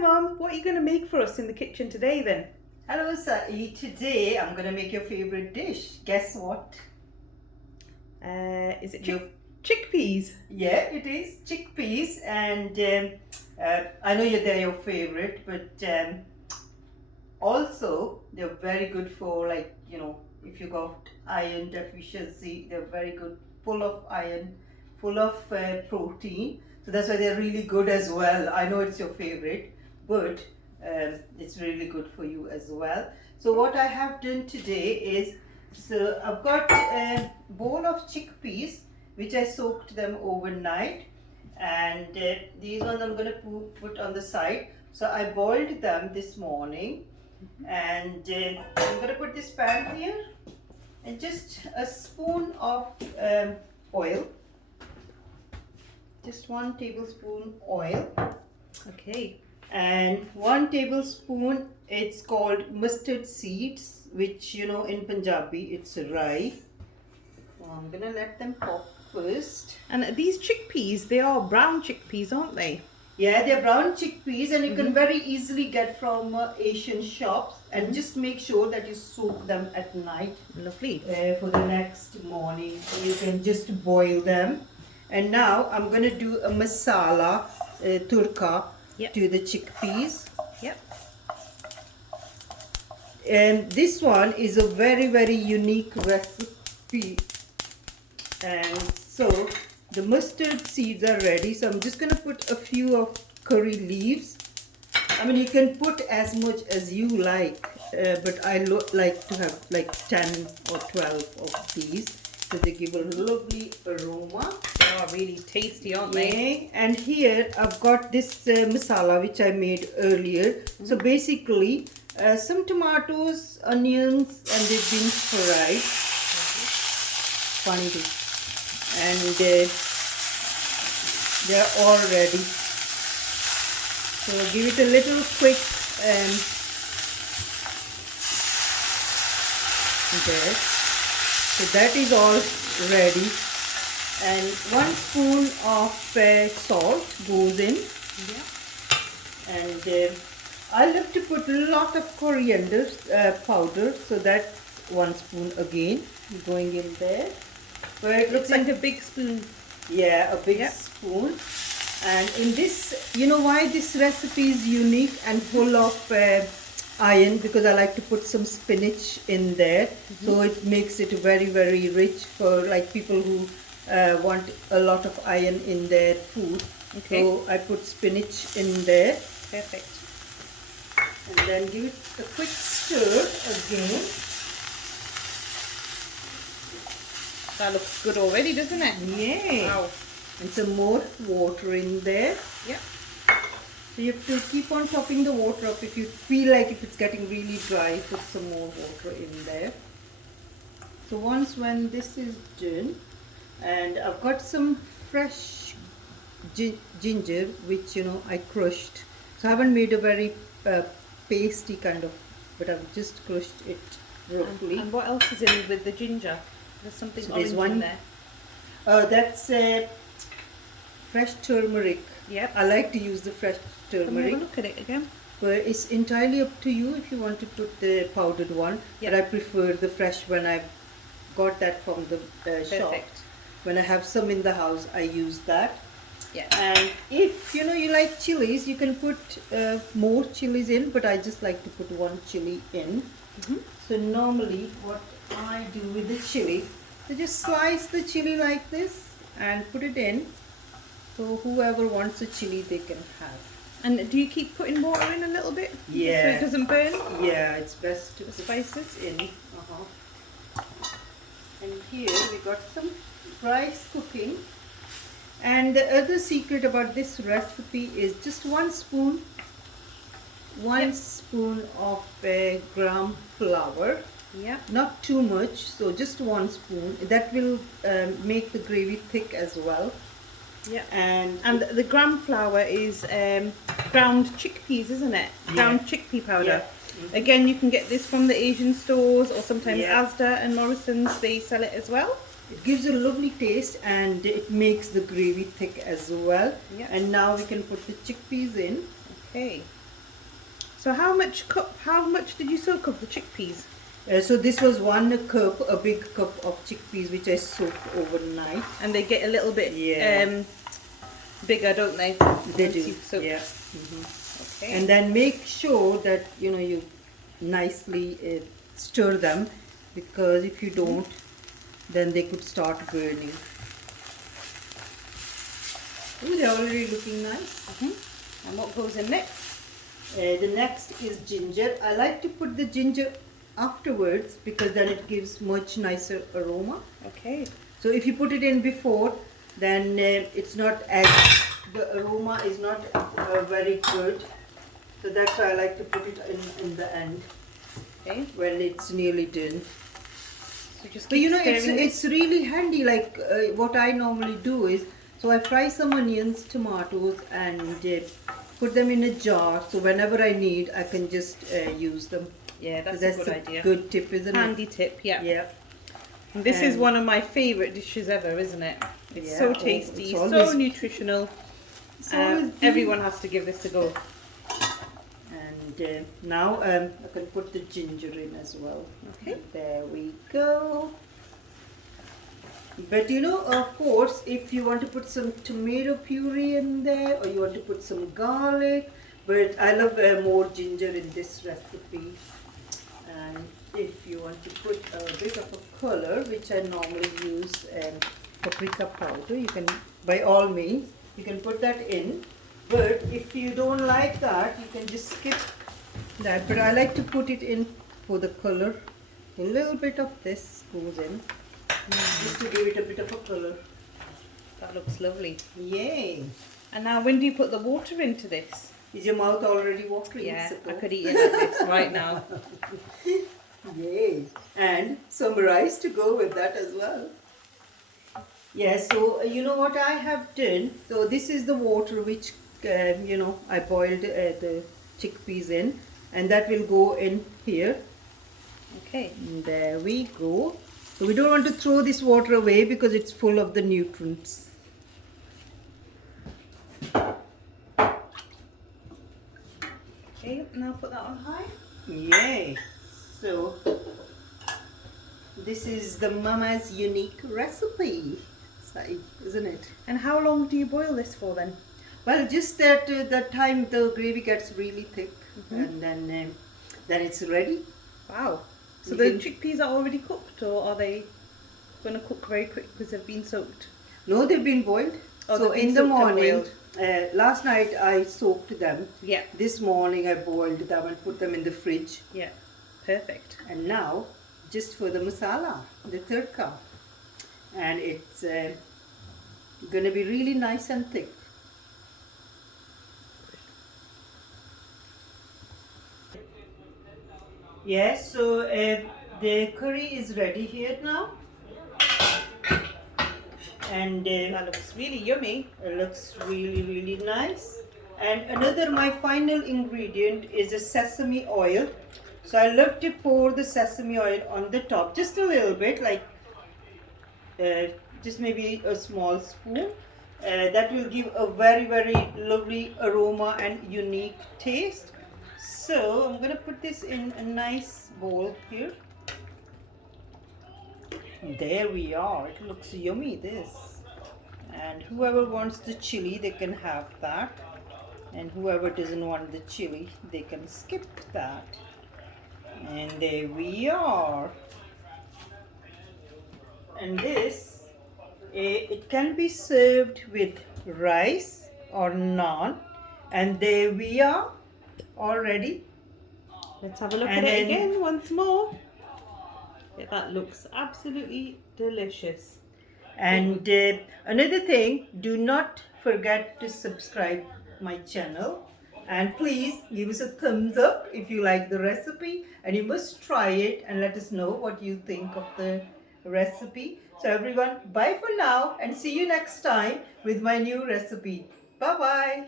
Mum. What are you going to make for us in the kitchen today then? Hello, Sai. Today I'm gonna make your favorite dish. Guess what? Is it chickpeas? Yeah, it is chickpeas, and I know they're your favorite, but also they're very good for, like, if you got iron deficiency, they're very good, full of iron, full of protein. So that's why they're really good as well. I know it's your favorite, but it's really good for you as well. So what I have done today is, so I've got a bowl of chickpeas which I soaked them overnight, and these ones I'm going to put on the side. So I boiled them this morning, and I'm going to put this pan here, and just a spoon of oil, just 1 tablespoon oil. Okay. And 1 tablespoon, it's called mustard seeds, which in Punjabi it's rai. So I'm gonna let them pop first. And these chickpeas, they are brown chickpeas, aren't they? Yeah, they're brown chickpeas, and you can very easily get from Asian shops. And just make sure that you soak them at night. Lovely. For the next morning, you can just boil them. And now I'm gonna do a masala turka to the chickpeas. Yep. And this one is a very unique recipe. And so the mustard seeds are ready, so I'm just going to put a few of curry leaves. I mean, you can put as much as you like, but I like to have like 10 or 12 of these, so they give a lovely aroma. They are really tasty, aren't they? And here I've got this masala which I made earlier. So basically some tomatoes, onions, and they've been fried. Funny this. And they're all ready. So give it a little quick there. So that is all ready. And 1 spoon of salt goes in. Yeah. And I love to put a lot of coriander powder, so that's 1 spoon again going in there. But it looks like a big spoon. Yeah, a big spoon. And in this, you know why this recipe is unique and full of iron? Because I like to put some spinach in there. So it makes it very rich for like people who want a lot of iron in their food. Okay. So I put spinach in there. Perfect. And then give it a quick stir again. That looks good already, doesn't it? Yeah. Wow. And some more water in there. Yep. So you have to keep on topping the water up. If you feel like if it's getting really dry, put some more water in there. So when this is done, and I've got some fresh ginger, which I crushed. So I haven't made a very pasty kind of, but I've just crushed it roughly. And what else is in with the ginger? There's something orange in there. That's fresh turmeric. Yep. I like to use the fresh turmeric. Can we have a look at it again? But it's entirely up to you if you want to put the powdered one. Yep. But I prefer the fresh when I've got that from the shop. Perfect. When I have some in the house, I use that. Yeah. And if you like chilies, you can put more chilies in, but I just like to put 1 chili in. So normally what I do with the chili, so just slice the chili like this and put it in. So whoever wants a chili, they can have. And do you keep putting water in a little bit? Yeah. So it doesn't burn? Yeah, it's best to The put spices? in. And here we got some rice cooking. And the other secret about this recipe is just 1 spoon. 1 spoon of gram flour. Yeah. Not too much, so just 1 spoon. That will make the gravy thick as well. Yeah. And the gram flour is ground chickpeas, isn't it? Ground chickpea powder. Yeah. Again, you can get this from the Asian stores, or sometimes Yeah. Asda and Morrison's, they sell it as well. it gives a lovely taste, and it makes the gravy thick as well. Yeah. And now we can put the chickpeas in. Okay. So how much did you soak up the chickpeas? So this was 1 cup, a big cup of chickpeas which I soaked overnight. And they get a little bit Yeah. bigger, don't they? They once do. you've soaked. Yeah. Okay. And then make sure that you nicely stir them, because if you don't, then they could start burning. Oh, they're already looking nice. And what goes in next? The next is ginger. I like to put the ginger afterwards because then it gives much nicer aroma. Okay. So if you put it in before, then it's not as, the aroma is not very good. So that's why I like to put it in the end, Okay. when it's nearly done. So just But keep stirring this. it's really handy. Like what I normally do is, so I fry some onions, tomatoes, and put them in a jar. So whenever I need, I can just use them. Yeah, So that's a good idea. Good tip, isn't Handy tip, yeah. it? Yeah. And this is And- one of my favourite dishes ever, isn't it? It's Yeah, so oh, tasty, it's so always- nutritional. It's always Everyone has to give this a go. And now I can put the ginger in as well. Okay. There we go. But of course, if you want to put some tomato puree in there, or you want to put some garlic, but I love more ginger in this recipe. And if you want to put a bit of a color, which I normally use paprika powder, you can, by all means, you can put that in. But if you don't like that, you can just skip that. But I like to put it in for the color. A little bit of this goes in, just to give it a bit of a color. That looks lovely. Yay! And now when do you put the water into this? Is your mouth already watering? Yeah, Sito? I could eat it like this right now. Yay! And some rice to go with that as well. Yeah, so you know what I have done? So this is the water which, I boiled the chickpeas in, and that will go in here. Okay. And there we go. So we don't want to throw this water away because it's full of the nutrients. Okay, now put that on high. Yay! So this is the Mama's unique recipe, isn't it? And how long do you boil this for then? Well, just that time the gravy gets really thick, and then it's ready. Wow. So You the can- chickpeas are already cooked, or are they going to cook very quick because they've been soaked? No, they've been boiled. Oh, So they've been in the soaked and morning, boiled. last night I soaked them. Yeah. This morning I boiled them and put them in the fridge. Yeah. Perfect. And now, just for the masala, the tadka, and it's gonna be really nice and thick. Yes, so the curry is ready here now, and That looks really yummy. it looks really nice. And another, my final ingredient is a sesame oil. So I love to pour the sesame oil on the top, just a little bit, like just maybe a small spoon. That will give a very lovely aroma and unique taste. So I'm gonna put this in a nice bowl here. There we are. It looks yummy, this. And whoever wants the chili, they can have that. And whoever doesn't want the chili, they can skip that. And there we are. And this, it can be served with rice or naan. And there we are, already. Let's have a look And at it then- again once more. Yeah, that looks absolutely delicious. And another thing, do not forget to subscribe my channel, and please give us a thumbs up if you like the recipe, and you must try it and let us know what you think of the recipe. So everyone, bye for now, and see you next time with my new recipe. Bye bye.